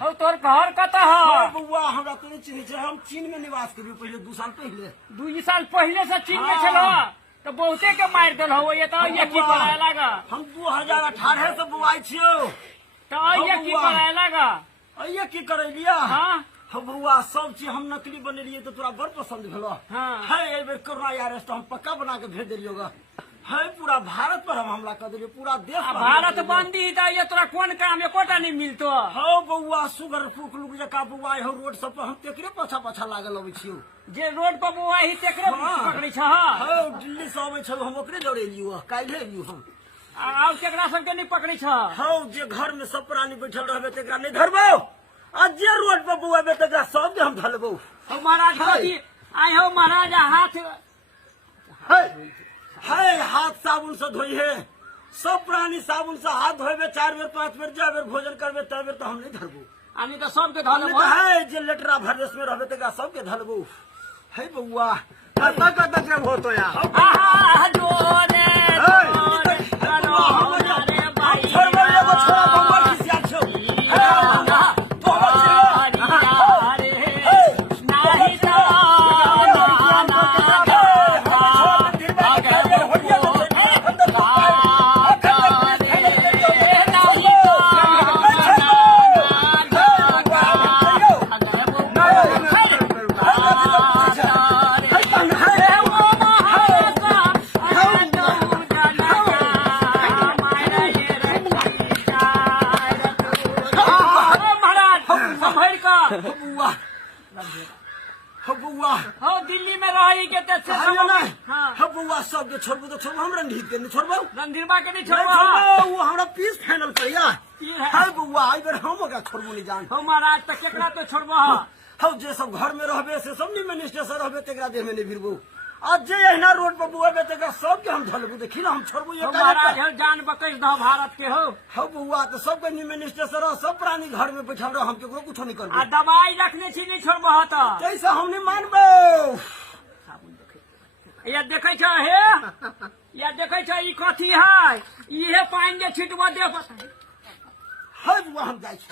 हो तोर घर कत है बउआ हमरा तो नहीं चिन्ह छे। हम चीन में निवास करियो पहले 2 साल पहले। 2 साल पहले से चीन में छलो तो बहुते के मार देल हो। ये तो ये की कराए लागा। हम 2018 से बुआई छियो तो ये की कराए लागा। ये की करे लिया। हां हम बउआ सब चीज हम नकली बनेलिए तो तोरा बड़ पसंद भेलो। हां है ए बेर कोरोना यार तो हम पक्का बना के भेज देलियोगा। है पूरा भारत पर हम हमला कर दिलियो। पूरा देश पर भारत बंदी त ये तोरा कोन काम एकोटा नहीं मिलतो। हो बउआ सुगर फूक लुक जका बुआई हो रोड सब पर हम तेकरे पछा पछा लागल अबै छियो। जे रोड पर बुआई ही तेकरे पकड़ी छ। हो दिल्ली से अबै छलो हम ओकरे जोड़े लियो। काल्हे लियो हम आउ केकरा सब के नहीं पकड़ी छ। हो जे घर में सब प्राणी बैठल रहबे तेकरा नहीं धरबो। आ जे रोड पर बुआबे तेकरा सब हम धरबो। हो महाराज कथी आइ हो महाराज हाथ है हाथ साबुन से धोई है। सब प्राणी साबुन से हाथ धोबे 4 बेर 5 बेर जा बेर भोजन करबे तब बेर तो हम नहीं धरबो। आनी तो सब के धरबो। है जे लेटरा भरदेश में रहबे तेकरा सब के धरबो। है बउआ कत जब हो तो यार आहा जोरे जोरे करो हमारे भाई छोड़बो एगो छोरा बंगल किसिया छो। हो दिल्ली में रही के ते से सब हां बउआ सब के छोड़बो तो छोड़बो। हम रणधीर के नहीं छोड़बो। रणधीरबा के नहीं छोड़बो। वो हमरा पीस फाइनल करिया। हां बउआ आई बेर हम ओकरा छोड़बो नहीं जान। हो महाराज त केकरा तो छोड़बो। हम जे सब घर में रहबे से सब नहीं मिनिस्टर से रहबे तेकरा देह में नहीं भिरबो। आज जे एहना रोड पर बुआबे तेकरा सब के हम धरबो। देखी ना हम छोड़बो। ये महाराज हो जान बकैस दो भारत के हो। हो बउआ तो सब के नहीं मिनिस्टर से रह सब प्राणी घर में बैठल रह हम केकरो कुछ नहीं करबो। आ दवाई रखने छी नहीं छोड़बो ह त कैसे हम नहीं मानबो। ये देखै छ हे या देखै छ ई कथी है। इहे पानी जे छिटबो दे। है बउआ हम जाय छ।